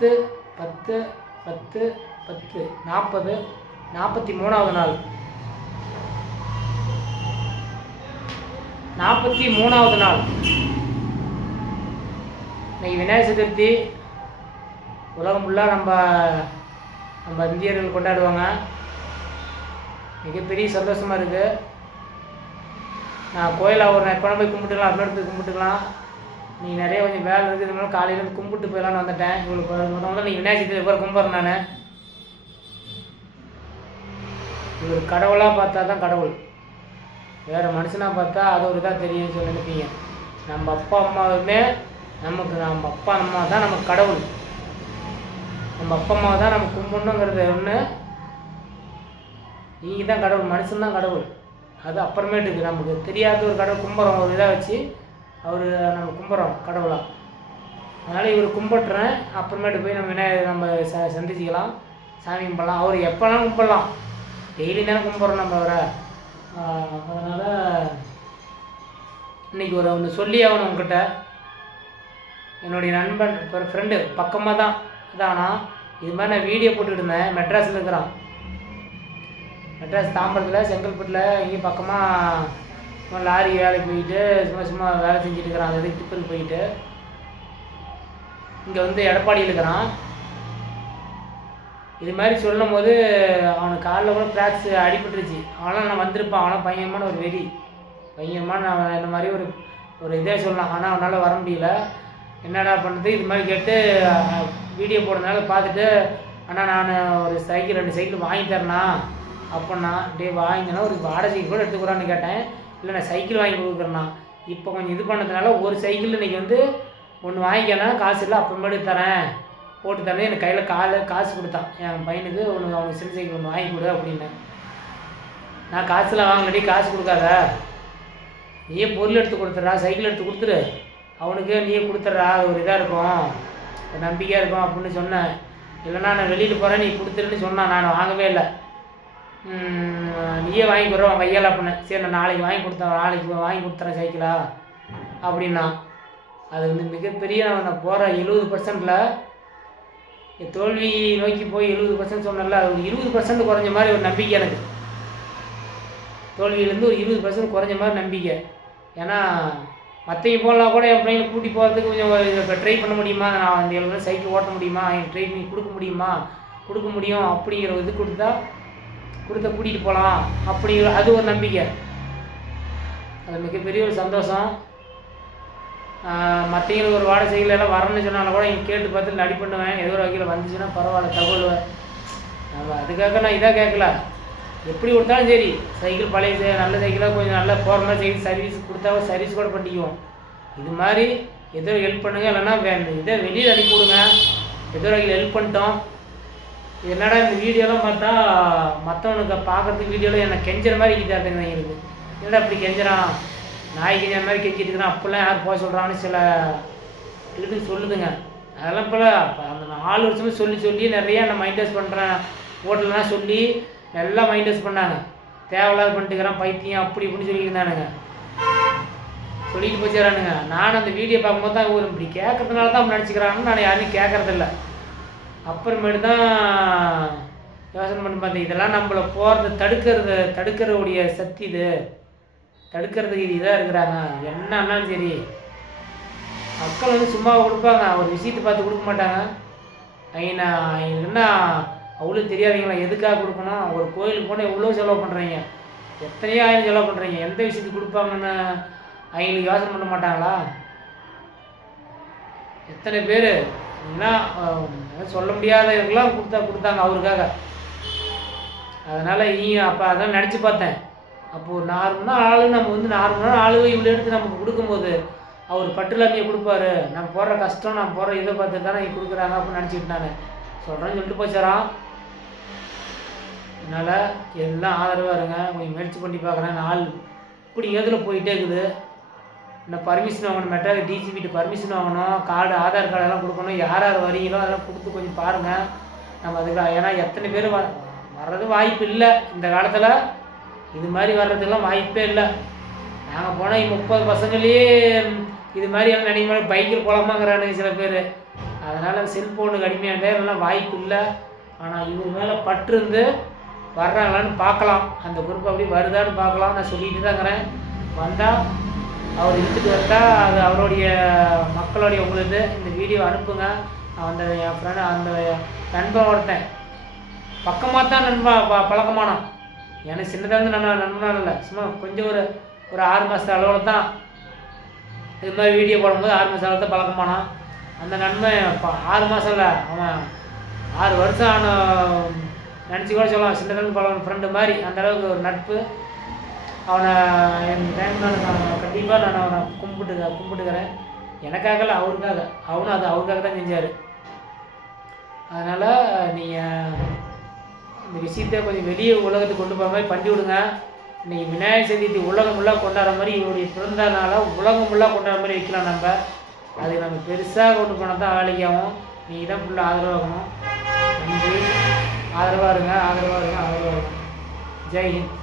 பத்து பத்து பத்து பத்து. நாற்பது நாற்பத்தி மூணாவது நாள். நாற்பத்தி மூணாவது நாள். இன்னைக்கு விநாயகர் சதுர்த்தி. உலகம் ஃபுல்லாக நம்ம நம்ம இந்தியர்கள் கொண்டாடுவாங்க. மிகப்பெரிய சந்தோஷமாக இருக்குது நான் கோயிலில் ஒரு எப்போ போய் கும்பிட்டுக்கலாம் அப்படின்னு போய் கும்பிட்டுக்கலாம். நீ நிறைய கொஞ்சம் வேலை இருக்குது இதனால காலையில இருந்து கும்பிட்டு போயிடலான்னு வந்துட்டேன் இவங்களுக்கு முதல்ல நீ விநாயகர் சதுர்த்தி எப்போ கும்பிட்றேன் நான்? இவர் கடவுளாக பார்த்தா தான் கடவுள். வேறு மனுஷனாக பார்த்தா அது ஒரு இதாக தெரியும்னு சொல்லி நினைப்பீங்க. நம்ம அப்பா அம்மாவுமே நமக்கு நம்ம அப்பா அம்மா தான் நமக்கு கடவுள். நம்ம அப்பா அம்மாவை தான் நம்ம கும்பிடணுங்கிறது ஒன்று நீங்கள் தான் கடவுள் மனுஷன் தான் கடவுள். அது அப்புறமேட்டுக்கு நமக்கு தெரியாத ஒரு கடவுள் கும்பிட்றோம் ஒரு இதாக வச்சு அவர் நம்ம கும்பிட்றோம் கடவுளாக அதனால் இவர் கும்பிட்றேன் அப்புறமேட்டு போய் நம்ம விநாயகர் நம்ம ச சந்திச்சிக்கலாம். சாமி கும்பிடலாம். அவர் எப்போனாலும் கும்பிடலாம்? டெய்லி தானே கும்பிட்றோம் நம்ம அவரை. அதனால் இன்னைக்கு ஒரு ஒன்று சொல்லி ஆகணும் உங்ககிட்ட. என்னுடைய நண்பன் ஒரு ஃப்ரெண்டு பக்கமாக தான். இதானா இது மாதிரி நான் வீடியோ போட்டுக்கிட்டு இருந்தேன். மெட்ராஸில் இருக்கிறான். மெட்ராஸ் தாம்பரத்தில் செங்கல்பட்டில் இங்கே பக்கமாக சும்மா லாரி வேலைக்கு போயிட்டு சும்மா சும்மா வேலை செஞ்சுட்டு இருக்கிறான். அது டிப்பருக்கு போயிட்டு இங்கே வந்து எடப்பாடியில் இருக்கிறான். இது மாதிரி சொல்லும் போது அவனுக்கு காலில் கூட ப்ராக்ஸ் அடிபட்டுருச்சு. அவனால் நான் வந்திருப்பான். அவனால் பயங்கரமான ஒரு வெறி. பயங்கரமான நான் இந்த மாதிரி ஒரு ஒரு இதே சொல்லலாம். ஆனால் அவனால் வர முடியல. என்னடா பண்ணுறது இது மாதிரி கேட்டு வீடியோ போடுறதுனால பார்த்துட்டு அண்ணா நான் ஒரு சைக்கிள் ரெண்டு சைக்கிள் வாங்கி தரேண்ணா. அப்படின்னா டே வாங்கினா ஒரு வாடகை கூட எடுத்துக்கிறான்னு கேட்டேன். இல்லை நான் சைக்கிள் வாங்கி கொடுக்குறேண்ணா இப்போ கொஞ்சம் இது பண்ணதுனால ஒரு சைக்கிள் இன்றைக்கி வந்து ஒன்று வாங்கிக்கணும் காசு இல்லை அப்புறமேட்டு தரேன். போட்டு தரேன் எனக்கு கையில் காலு காசு கொடுத்தான். என் பையனுக்கு ஒன்று அவனுக்கு சின்ன சைக்கிள் ஒன்று வாங்கி கொடு அப்படின்னேன். நான் காசுலாம் வாங்கலடி காசு கொடுக்காத. நீயே பொருள் எடுத்து கொடுத்துட்றா சைக்கிள் எடுத்து கொடுத்துரு அவனுக்கு நீயே கொடுத்துட்றா அது ஒரு இதாக இருக்கும். நம்பிக்கையாக இருக்கும் அப்படின்னு சொன்னேன். இல்லைன்னா நான் வெளியில் போகிறேன் நீ கொடுத்துருன்னு சொன்னான். நான் வாங்கவே இல்லை. நீயே வாங்கி கொடுற உன் கையால் சரி நான் நாளைக்கு வாங்கி கொடுத்தேன் நாளைக்கு வாங்கி கொடுத்துறேன் சைக்கிளா? அப்படின்னா அது வந்து மிகப்பெரிய நான் போகிற எழுபது பர்சன்டில் தோல்வி நோக்கி போய் எழுபது பர்சன்ட் சொன்னல அது ஒரு இருபது பர்சன்ட் குறைஞ்ச மாதிரி ஒரு நம்பிக்கை எனக்கு. தோல்வியிலேருந்து ஒரு இருபது பர்சன்ட் குறைஞ்ச மாதிரி நம்பிக்கை. ஏன்னா மற்றவங்க போகலாம் கூட என் பையனை கூட்டி போகிறதுக்கு கொஞ்சம் இப்போ ட்ரை பண்ண முடியுமா? நான் அந்த எழுபது சைக்கிள் ஓட்ட முடியுமா? எனக்கு ட்ரை பண்ணி கொடுக்க முடியுமா? கொடுக்க முடியும் அப்படிங்கிற இது கொடுத்தா கொடுத்த கூட்டிகிட்டு போகலாம் அப்படிங்கிற அது ஒரு நம்பிக்கை. அது மிகப்பெரிய ஒரு சந்தோஷம். மற்றவங்களுக்கு ஒரு வாடகை சைக்கிள் எல்லாம் வரணும்னு சொன்னாலும் கூட இங்கே கேட்டு பார்த்து நடி பண்ணுவேன் ஏதோ ஒரு வகையில் வந்துச்சுன்னா பரவாயில்ல தகவல் நம்ம அதுக்காக நான் இதாக கேட்கல. எப்படி கொடுத்தாலும் சரி சைக்கிள் பழைய நல்ல சைக்கிளாக கொஞ்சம் நல்லா போகிற மாதிரி சைக்கிள் சர்வீஸ் கொடுத்தா சர்வீஸ் கூட பண்ணிக்குவோம். இது மாதிரி ஏதோ ஹெல்ப் பண்ணுங்க இல்லைன்னா வே- இதை வெளியில் அனுப்பி விடுங்க. ஏதோ ஒரு வகையில் ஹெல்ப் பண்ணிட்டோம். என்னடா இந்த வீடியோலாம் பார்த்தா மற்றவனுக்கு பார்க்கறதுக்கு வீடியோலாம் என்னை கெஞ்சுற மாதிரி இதாட்டுங்க எனக்கு என்னடா இப்படி கெஞ்சுறான்? நாய் கெஞ்ச மாதிரி கெஞ்சிட்டு இருக்கிறான். அப்போல்லாம் யார் போக சொல்கிறான்னு சில இது சொல்லுதுங்க. அதெல்லாம் இப்போ அந்த நாலு வருஷமே சொல்லி சொல்லி நிறைய நான் மைண்ட் வாஷ் பண்ணுறேன் ஹோட்டல்லாம் சொல்லி நல்லா மைண்ட் வாஷ் பண்ணாங்க. தேவையில்லாத பண்ணிட்டுக்கிறான் பைத்தியம் அப்படி இப்படின்னு சொல்லியிருந்தானுங்க இருந்தானுங்க. சொல்லிட்டு போச்சுறானுங்க நான் அந்த வீடியோ பார்க்கும்போது தான் ஒரு இப்படி கேட்கறதுனால தான் நினச்சிக்கிறாங்கன்னு நான் யாரையும் கேட்கறதில்ல. அப்புறமேட்டு தான் யோசனை பண்ணி பார்த்தேன் இதெல்லாம் நம்மளை போகிறத தடுக்கிறது தடுக்கிறவுடைய சக்தி இது. தடுக்கிறதுக்கு இது இதாக இருக்கிறாங்க. என்னன்னாலும் சரி. மக்கள் வந்து சும்மா கொடுப்பாங்க. ஒரு விஷயத்தை பார்த்து கொடுக்க மாட்டாங்க. ஐயா என்ன? அவ்வளோ தெரியாதீங்களா? எதுக்காக கொடுக்கணும்? ஒரு கோயிலுக்கு போனால் எவ்வளோ செலவு பண்ணுறீங்க எத்தனையோ ஆயிரம் செலவு பண்ணுறீங்க எந்த விஷயத்துக்கு கொடுப்பாங்கன்னு அவங்களுக்கு யோசனை பண்ண மாட்டாங்களா? எத்தனை பேர்? ஏன்னா சொல்ல முடியாதவர்களாம் கொடுத்தா கொடுத்தாங்க அவருக்காக. அதனால் நீ அப்போ அதான் நினச்சி பார்த்தேன். அப்போது நார்மலாக ஆளு நம்ம வந்து நார்மலான ஆளு இவ்வளோ எடுத்து நமக்கு கொடுக்கும்போது அவர் பட்டுலாமையை கொடுப்பாரு. நம்ம போடுற கஷ்டம் நம்ம போடுற இதை பார்த்து தானே கொடுக்குறாங்க அப்படின்னு நினச்சிட்டு நான் சொல்கிறேன்னு சொல்லிட்டு போச்சாராம் அதனால் எல்லாம் ஆதரவாக இருங்க. கொஞ்சம் முயற்சி பண்ணி பார்க்குறேன். நாள் இப்படி எதில் போயிட்டே இருக்குது. இந்த பர்மிஷன் வாங்கணும் மெட்ராஸ் டிஜிபிட்டு பர்மிஷன் வாங்கணும். கார்டு ஆதார் கார்டு எல்லாம் கொடுக்கணும். யார் யார் வரீங்களோ அதெல்லாம் கொடுத்து கொஞ்சம் பாருங்கள் நம்ம அதுக்கு ஏன்னா எத்தனை பேர் வ வர்றது வாய்ப்பு இல்லை. இந்த காலத்தில் இது மாதிரி வர்றதுக்கெல்லாம் வாய்ப்பே இல்லை. நாங்கள் போனால் முப்பது பசங்களையே இது மாதிரி எல்லாம் நினைக்கிற மாதிரி பைக்கில் போகலாமாங்கிறானுங்க சில பேர். அதனால் செல்ஃபோனுக்கு அடிமையாக எல்லாம் வாய்ப்பு இல்லை. ஆனால் இவர் மேலே பற்று இருந்து வர்றாங்களான்னு பார்க்கலாம். அந்த குரூப் அப்படி வருதான்னு பார்க்கலாம். நான் சொல்லிட்டு தான் இருக்கிறேன் வந்தால் அவர் இழுத்துட்டு வந்தால் அது அவருடைய மக்களுடைய உங்களுக்கு இந்த வீடியோ அனுப்புங்க. அந்த என் ஃப்ரெண்டு அந்த நண்பன் ஒருத்தன். பக்கமாக தான் நண்பா ப பழக்கமானான். எனக்கு சின்னதாக இருந்து நண்பன் நண்பனாக இல்லை. சும்மா கொஞ்சம் ஒரு ஒரு ஆறு மாதத்து அளவில் தான். இது மாதிரி வீடியோ போடும்போது ஆறு மாதம் அளவு தான் பழக்கமானான். அந்த நண்பன் இப்போ ஆறு மாதம் இல்லை அவன் ஆறு வருஷம் ஆன நினச்சி கூட சொல்லலாம். சின்னதாக பழகின ஃப்ரெண்டு மாதிரி. அந்த அளவுக்கு ஒரு நட்பு. அவனை என் டைம் நான் கண்டிப்பாக நான் அவனை கும்பிட்டு கும்பிட்டுக்கிறேன். எனக்காக இல்லை அவருக்காக. அவனும் அது அவருக்காக தான் செஞ்சார். அதனால் நீங்கள் இந்த விஷயத்த கொஞ்சம் வெளியே உலகத்துக்கு கொண்டு போகிற மாதிரி பண்ணி விடுங்க. இன்னைக்கு விநாயகர் சதுர்த்தி உலகம் ஃபுல்லாக கொண்டாடுற மாதிரி இவருடைய பிறந்த நாளாக உலகம் ஃபுல்லாக கொண்டாடுற மாதிரி வைக்கலாம் நம்ம. அது நம்ம பெருசாக கொண்டு போனால் தான் ஆளிக்காகும் ஆகும் நீங்கள் தான் ஃபுல்லாக ஆதரவாகணும் நன்றி. ஆதரவாக இருங்க ஆதரவாக இருங்க ஆதரவாக இருங்க. ஜெய் ஹிந்த்.